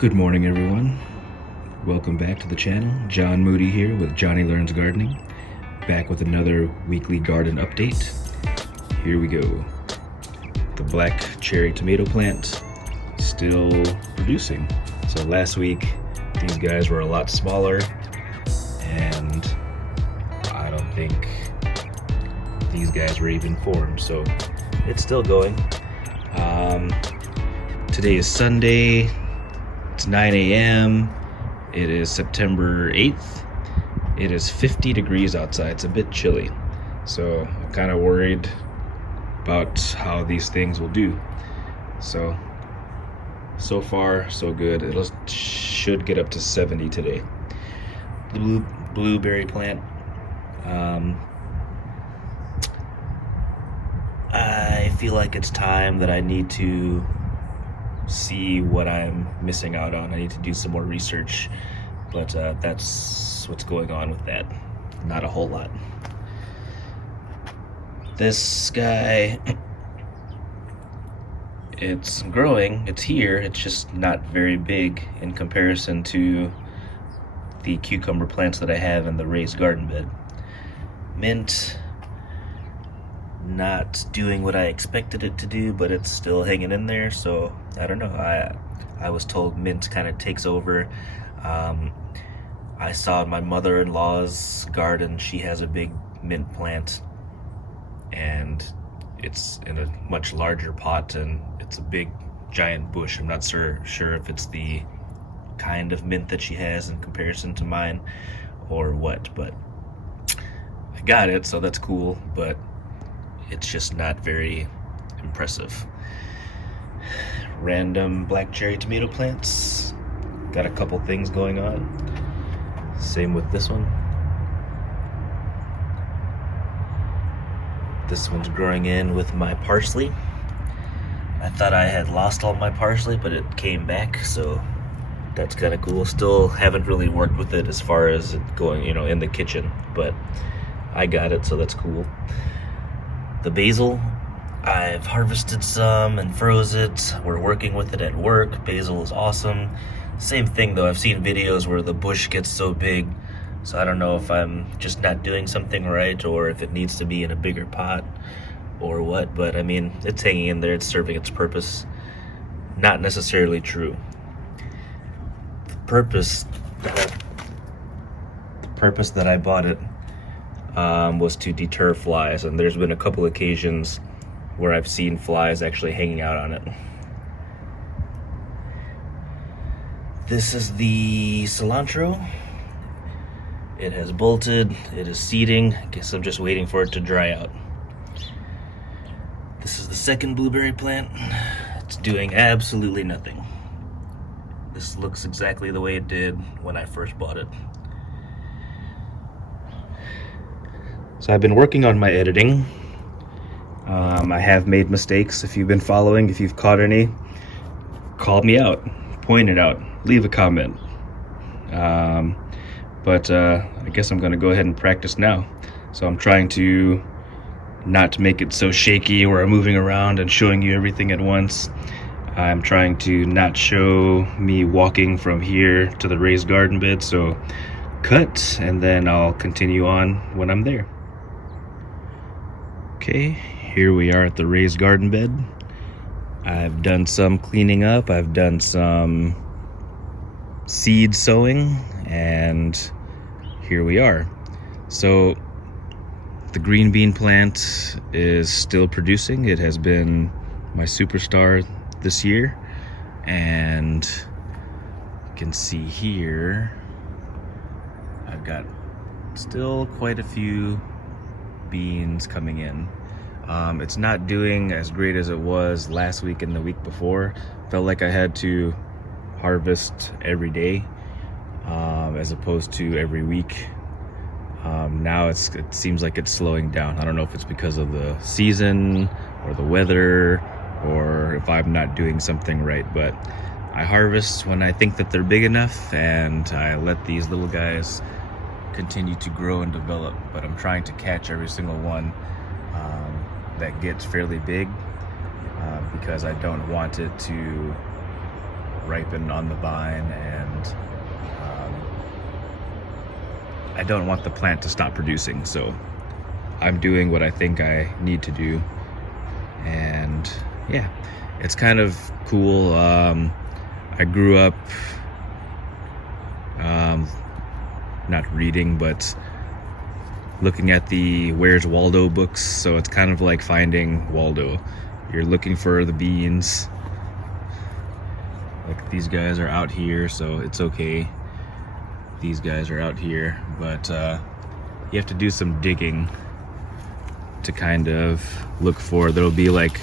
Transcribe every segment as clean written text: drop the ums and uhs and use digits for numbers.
Good morning, everyone. Welcome back to the channel. John Moody here with Johnny Learns Gardening, back with another weekly garden update. Here we go. The black cherry tomato plant still producing. So last week, these guys were a lot smaller, and I don't think these guys were even formed, so it's still going. Today is Sunday. It's 9 a.m. It is September 8th. It is 50 degrees outside. It's a bit chilly. So I'm kind of worried about how these things will do. So far, so good. It should get up to 70 today. The blueberry plant. I feel like it's time that I need to see what I'm missing out on. I need to do some more research, but that's what's going on with that. Not a whole lot. This guy, it's growing, it's here, it's just not very big in comparison to the cucumber plants that I have in the raised garden bed. Mint, not doing what I expected it to do, but it's still hanging in there, so I don't know. I was told mint kind of takes over. I saw in my mother-in-law's garden, she has a big mint plant, and it's in a much larger pot, and it's a big giant bush. I'm not sure if it's the kind of mint that she has in comparison to mine or what, but I got it, so that's cool, but it's just not very impressive. Random black cherry tomato plants. Got a couple things going on. Same with this one. This one's growing in with my parsley. I thought I had lost all my parsley, but it came back, so that's kind of cool. Still haven't really worked with it as far as it going, in the kitchen, but I got it, so that's cool. The basil, I've harvested some and froze it. We're working with it at work. Basil is awesome. Same thing though, I've seen videos where the bush gets so big, so I don't know if I'm just not doing something right or if it needs to be in a bigger pot or what, but I mean, it's hanging in there, it's serving its purpose. Not necessarily true. The purpose that I bought it was to deter flies, and there's been a couple occasions where I've seen flies actually hanging out on it. This is the cilantro. It has bolted, it is seeding. I guess I'm just waiting for it to dry out. This is the second blueberry plant. It's doing absolutely nothing. This looks exactly the way it did when I first bought it. So I've been working on my editing. I have made mistakes. If you've been following, if you've caught any, call me out, point it out, leave a comment. But I guess I'm gonna go ahead and practice now. So I'm trying to not make it so shaky where I'm moving around and showing you everything at once. I'm trying to not show me walking from here to the raised garden bed, so cut, and then I'll continue on when I'm there. Okay, here we are at the raised garden bed. I've done some cleaning up, I've done some seed sowing, and here we are. So the green bean plant is still producing. It has been my superstar this year, and you can see here I've got still quite a few beans coming in. It's not doing as great as it was last week and the week before. Felt like I had to harvest every day as opposed to every week. Now it seems like it's slowing down. I don't know if it's because of the season or the weather or if I'm not doing something right, but I harvest when I think that they're big enough, and I let these little guys continue to grow and develop, but I'm trying to catch every single one that gets fairly big because I don't want it to ripen on the vine, and I don't want the plant to stop producing, so I'm doing what I think I need to do. And yeah, it's kind of cool. I grew up not reading, but looking at the Where's Waldo books, so it's kind of like finding Waldo. You're looking for the beans. Like, these guys are out here, so it's okay. These guys are out here, but you have to do some digging to kind of look for. There'll be like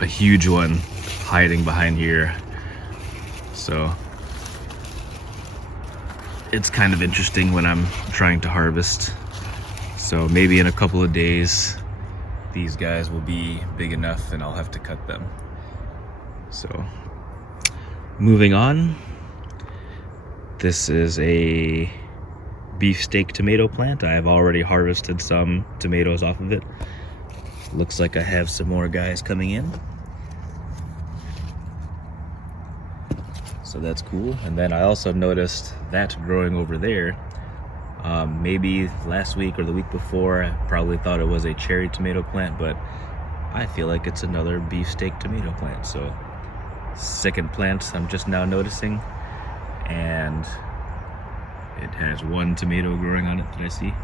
a huge one hiding behind here, so it's kind of interesting when I'm trying to harvest. So maybe in a couple of days these guys will be big enough and I'll have to cut them. So moving on, this is a beefsteak tomato plant. I have already harvested some tomatoes off of it. Looks like I have some more guys coming in, so that's cool. And then I also noticed that growing over there. Maybe last week or the week before, I probably thought it was a cherry tomato plant, but I feel like it's another beefsteak tomato plant. So second plant I'm just now noticing, and it has one tomato growing on it that I see.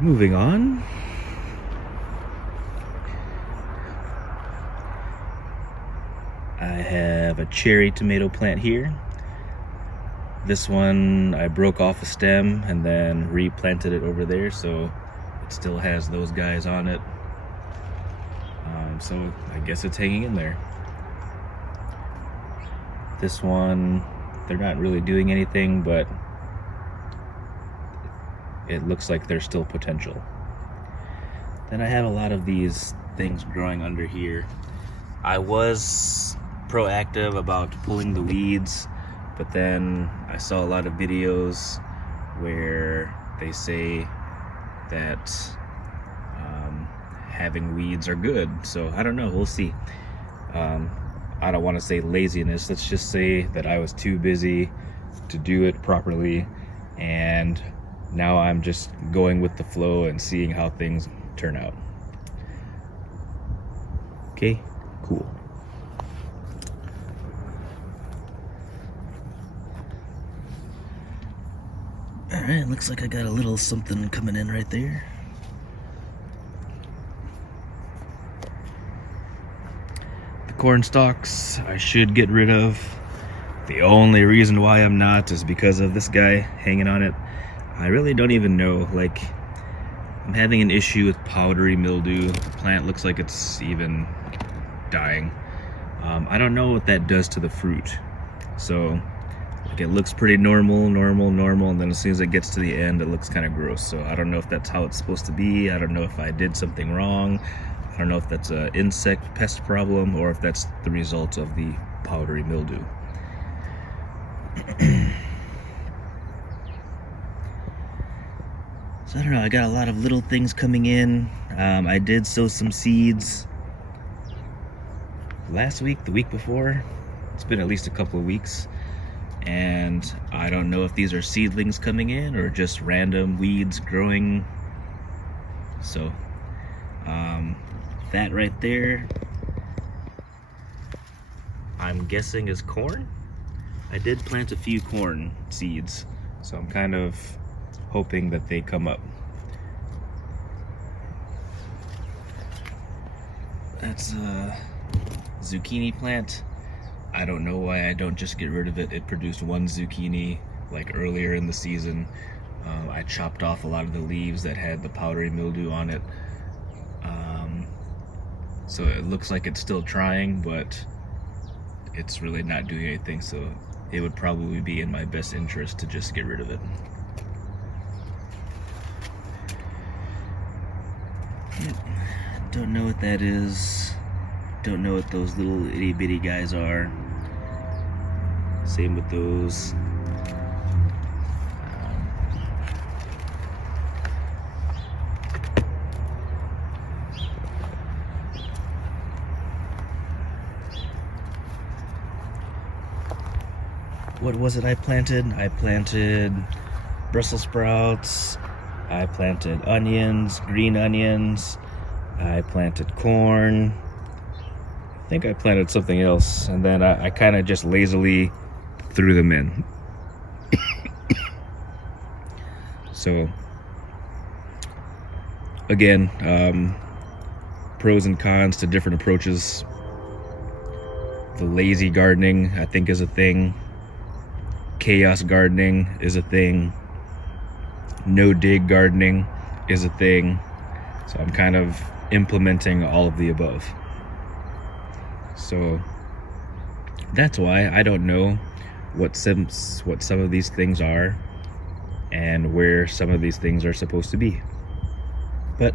Moving on. I have a cherry tomato plant here. This one I broke off a stem and then replanted it over there, so it still has those guys on it. So I guess it's hanging in there. This one, they're not really doing anything, but it looks like there's still potential. Then I have a lot of these things growing under here. I was proactive about pulling the weeds, but then I saw a lot of videos where they say that having weeds are good. So I don't know, we'll see. I don't want to say laziness, let's just say that I was too busy to do it properly, and now I'm just going with the flow and seeing how things turn out. Okay, cool. Alright, looks like I got a little something coming in right there. The corn stalks I should get rid of. The only reason why I'm not is because of this guy hanging on it. I really don't even know, like, I'm having an issue with powdery mildew. The plant looks like it's even dying. I don't know what that does to the fruit. So, like, it looks pretty normal, and then as soon as it gets to the end, it looks kind of gross. So I don't know if that's how it's supposed to be. I don't know if I did something wrong. I don't know if that's an insect pest problem or if that's the result of the powdery mildew. So I don't know, I got a lot of little things coming in. I did sow some seeds last week, the week before. It's been at least a couple of weeks. And I don't know if these are seedlings coming in or just random weeds growing. So, that right there, I'm guessing is corn. I did plant a few corn seeds, so I'm kind of hoping that they come up. That's a zucchini plant. I don't know why I don't just get rid of it. It produced one zucchini like earlier in the season. I chopped off a lot of the leaves that had the powdery mildew on it. So it looks like it's still trying, but it's really not doing anything. So it would probably be in my best interest to just get rid of it. Don't know what that is. Don't know what those little itty bitty guys are. Same with those. what was it I planted? I planted Brussels sprouts, I planted onions, green onions, I planted corn. I think I planted something else, and then I kind of just lazily threw them in. So again, pros and cons to different approaches. The lazy gardening, I think, is a thing. Chaos gardening is a thing. No dig gardening is a thing. So I'm kind of implementing all of the above. So that's why I don't know what some of these things are and where some of these things are supposed to be. But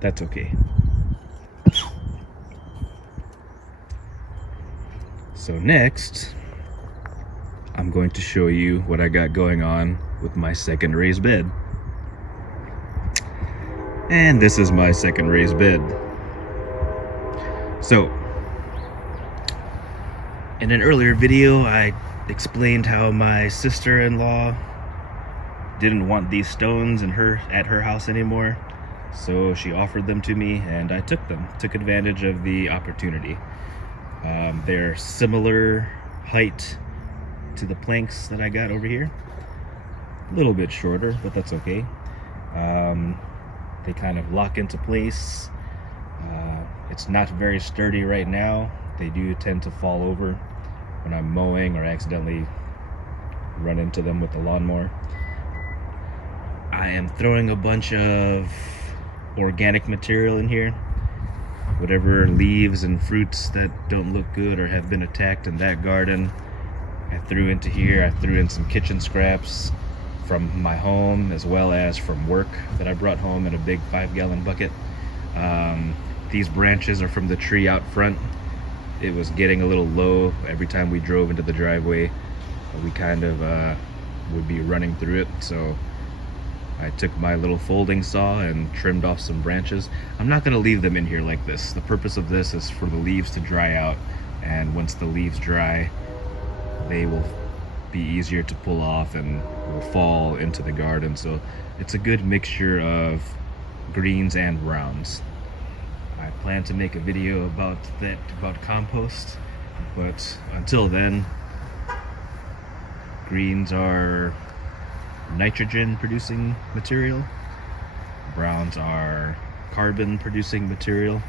that's okay. So next, I'm going to show you what I got going on with my second raised bed. And this is my second raised bed. So, in an earlier video, I explained how my sister-in-law didn't want these stones at her house anymore. So she offered them to me and I took them, took advantage of the opportunity. They're similar height to the planks that I got over here. A little bit shorter, but that's okay. They kind of lock into place. It's not very sturdy right now. They do tend to fall over when I'm mowing or accidentally run into them with the lawnmower. I am throwing a bunch of organic material in here. Whatever leaves and fruits that don't look good or have been attacked in that garden, I threw into here. I threw in some kitchen scraps from my home as well as from work that I brought home in a big 5-gallon bucket. These branches are from the tree out front. It was getting a little low every time we drove into the driveway. We kind of would be running through it, so I took my little folding saw and trimmed off some branches. I'm not going to leave them in here like this. The purpose of this is for the leaves to dry out, and once the leaves dry, they will be easier to pull off and will fall into the garden. So it's a good mixture of greens and browns. I plan to make a video about compost, but until then, greens are nitrogen producing material, browns are carbon producing material,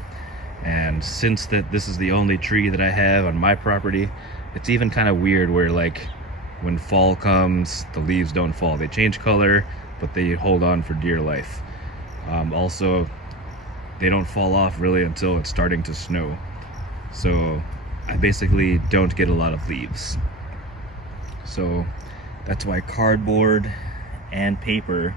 and since this is the only tree that I have on my property, it's even kind of weird where, like, when fall comes, the leaves don't fall. They change color, but they hold on for dear life. Also, they don't fall off really until it's starting to snow. So I basically don't get a lot of leaves. So that's why cardboard and paper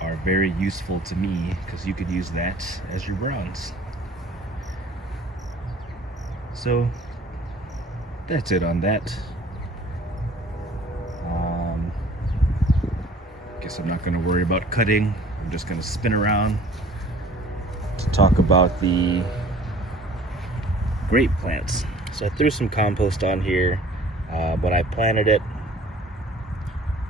are very useful to me, because you could use that as your browns. So that's it on that. Guess I'm not going to worry about cutting. I'm just going to spin around to talk about the grape plants. So I threw some compost on here. When I planted it,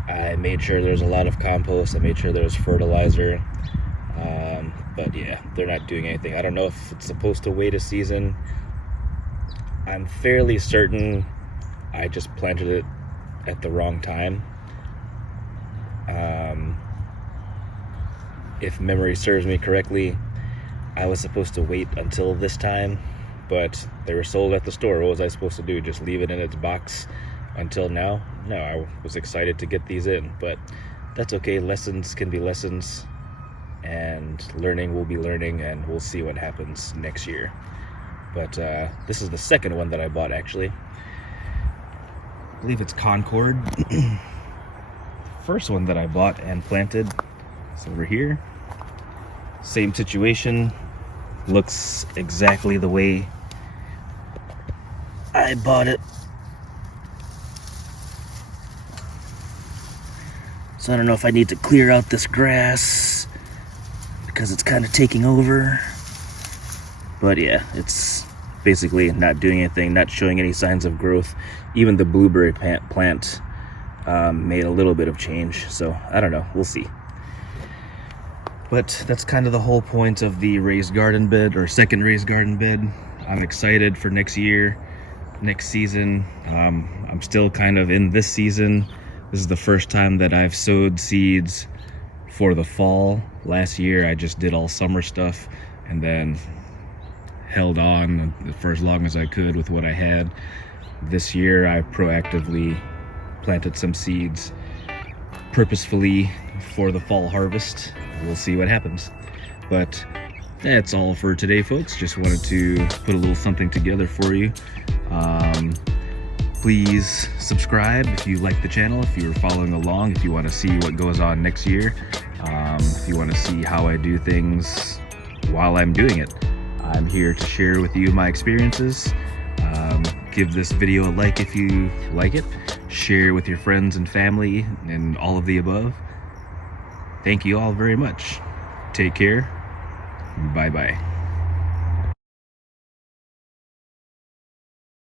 I made sure there's a lot of compost. I made sure there's fertilizer. But yeah, they're not doing anything. I don't know if it's supposed to wait a season. I'm fairly certain I just planted it at the wrong time. If memory serves me correctly, I was supposed to wait until this time, but they were sold at the store. What was I supposed to do? Just leave it in its box until now? No, I was excited to get these in, but that's okay. Lessons can be lessons, and learning will be learning, and we'll see what happens next year. But this is the second one that I bought, actually. I believe it's Concord. First one that I bought and planted is over here. Same situation. Looks exactly the way I bought it. So I don't know if I need to clear out this grass because it's kind of taking over. But yeah, it's basically not doing anything, not showing any signs of growth. Even the blueberry plant made a little bit of change. So I don't know, we'll see. But that's kind of the whole point of the raised garden bed, or second raised garden bed. I'm excited for next year, next season. I'm still kind of in this season. This is the first time that I've sowed seeds for the fall. Last year I just did all summer stuff and then held on for as long as I could with what I had. This year I proactively planted some seeds purposefully for the fall harvest. We'll see what happens. But that's all for today, folks. Just wanted to put a little something together for you. Please subscribe if you like the channel, if you're following along, if you want to see what goes on next year, if you want to see how I do things while I'm doing it. I'm here to share with you my experiences. Give this video a like if you like it. Share with your friends and family and all of the above. Thank you all very much. Take care. Bye-bye.